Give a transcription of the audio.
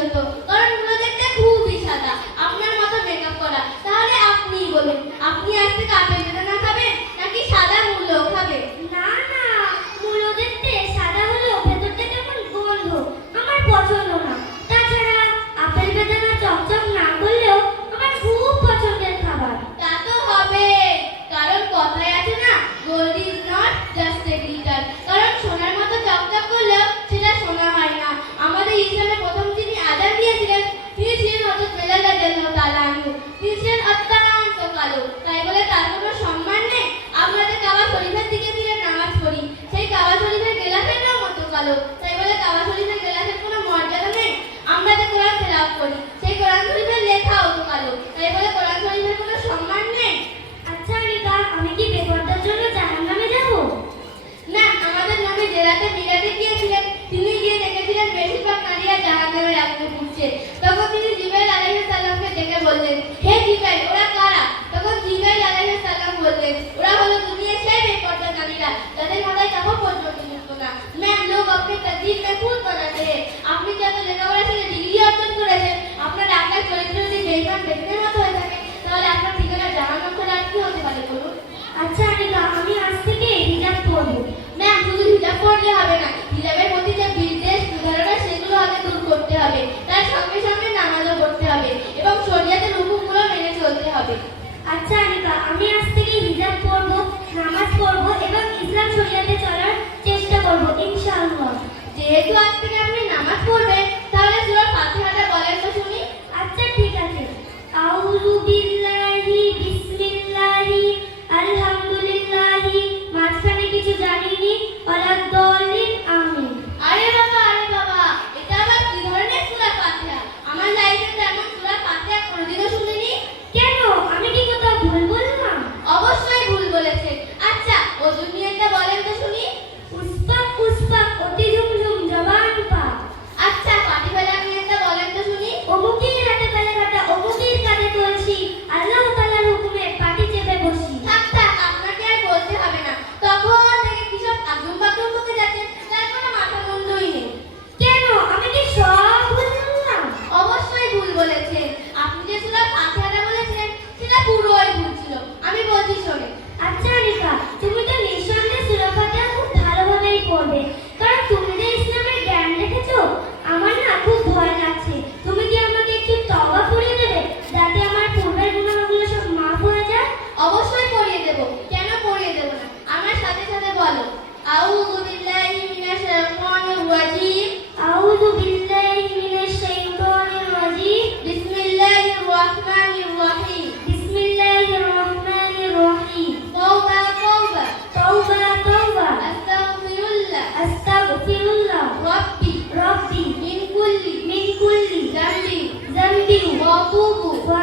হতো, কারণ গুলো দেখতে খুবই সাদা। আপনার মতো মেকআপ করা। তাহলে আপনিই বলুন, আপনি আজ থেকে আপেল বেদানা খাবেন নাকি সাদা মূলো খাবেন? না না, মূলো দেখতে সাদা হলেও ভেতরটা কেমন গন্ধ, আমার পছন্দ না। তাছাড়া আপেল বেদানা চকচক না করলেও আমার খুব পছন্দের খাবার। তা তো হবে, কারণ কথায় আছে না, gold is not just a glitter. কারণ সোনার মতো চকচক করলেও সেটা সোনা হয় না। আমাদের ইসলামে প্রথম যিনি আযান দিয়েছিলেন তিনি ছিলেন হযরত বেলাল রাদিয়াল্লাহু তাআলা আনহু। তিনি ছিলেন অত্যন্ত কালো, তাই বলে তার কোনো সম্মান নেই? আমরা যে কাবা শরীফের দিকে ফিরে নামাজ পড়ি, সেই কাবা শরীফের গিলাফেরও মতো কালো, তাই বলে কাবা শরীফের গিলাফের কোনো মর্যাদা নেই? আমরা যে কোরআন তেলাওয়াত করি, সেই কোরআন শরীফের লেখাও তো কালো, তাই বলে কোরআন শরীফের কোনো সম্মান নেই? আচ্ছা রিতা, আমি কি বেপরদার জন্য জাহান্নামে যাব? না, আমাদের নবী যে রাতে মিরাজে গিয়েছিলেন তিনি গিয়ে দেখেছিলেন বেশিরভাগ নারীরা জাহান্নামের আগুনে পুড়ছে। তখন তিনি জিবরাইল আলাইহিস সালামকে ডেকে বললেন, হে জিবরাইল, ওরা কারা? তখন জিবরাইল আলাইহিস সালাম বললেন, ওরা হলো দুনিয়ার সেই বেপরদা নারীরা যাদের মাথায় কাপড় পর্যন্ত ছিল না। ম্যাম, লোক আপনি তকদীর মে খুদ বানাতে हैं। আপনি যত লেখাপড়া শিখে ডিগ্রি অর্জন করেছেন, আপনার আপনার চরিত্র যদি বেঈমান ব্যক্তির মতো হয়ে থাকে, তাহলে আপনার ঠিকানা জাহান্নাম ছাড়া আর কি হতে পারে বলুন? আচ্ছা রিতা, আমি আজ থেকে হিজাব পরবো। ম্যাম, শুধু হিজাব পরলে হবে না, হিজাবের প্রতি যে বিদ্বেষ বিধারণা সেগুলো আগে দূর করতে হবে। তার সঙ্গে সঙ্গে নামাজও পড়তে হবে এবং শরিয়াতের হুকুমগুলো মেনে চলতে হবে। আচ্ছা রিতা, আমি আজ থেকে হিজাব পরবো, নামাজ পড়বো এবং ইসলাম শরিয়াতে চলার চেষ্টা করবো ইনশাআল্লাহ। যেহেতু আজ থেকে আপনি নামাজ পড়বেন, তাহলে সূরা ফাতিহাটা বলেন তো শুনি। আচ্ছা ঠিক আছে। আউযু বিল্লাহি বিসমিল্লাহি আলহামদুলিল্লাহি, মাঝখানে কিছু জানিনি, ওয়ালাদ-দাল্লিন, আমিন। আরে বাবা, এটা আবার কি ধরনের সূরা ফাতিহা? আমার লাইফে তো এমন সূরা ফাতিহা কোনোদিনও শুনিনি। কেন, আমি কি কোথাও ভুল বললাম? অবশ্যই ভুল বলেছেন। আচ্ছা, ওযুর নিয়তটা বলেন তো শুনি। পুষ্পাক পুষ্পাক অতি ঝুমঝুম জবান পাক। আচ্ছা, পাটি ফেলার নিয়তটা বলেন তো শুনি। অমুকের হাতে তালে কাটা, অমুকের কাঁধে তুলসী, আল্লাহ তাআলার হুকুমে পাটি চেপে বসি। থাক, আপনাকে আর বলতে হবে না। তখন থেকে কিসব আজুম বাজুম বকে যাচ্ছেন, তার কোনো মাথা মুন্ডুই নেই। কেন, আমি কি সব ভুল বললাম? অবশ্যই ভুল বলেছেন। আপনি যে সূরা ফাতিহাটা বলেছেন সেটা পুরোই ভুল ছিল। আমি বলছি শোনেন। আচ্ছা রিতা, তুমি তো নিঃসন্দেহে সূরা ফাতিহা খুব ভালোভাবেই পড়বে, কারণ তুমি যে ইসলামের জ্ঞান রেখেছো। আমার না খুব ভয় লাগছে। তুমি কি আমাকে একটু তওবা পড়িয়ে দেবে, যাতে আমার পূর্বের গুনাহগুলো সব মাফ হয়ে যায়? অবশ্যই পড়িয়ে দেব, কেন পড়িয়ে দেব না? আমার সাথে সাথে বলো, আউযু বিল্লাহি মিনাশ শাইতানির রাজীম, আউযু বিল্লাহি মিনাশ শাইতানির রাজীম, বিসমিল্লাহির রাহমানির রাহিম, বিসমিল্লাহির রহমানির রহিম, তাওবা তাওবা, তাওবা তাওবা, আস্তাগফিরুল্লাহ, আস্তাগফিরুল্লাহ, রাব্বি রাব্বি মিন কুল্লি মিন কুল্লি যামবি যামবি ওয়া আতুবু ওয়া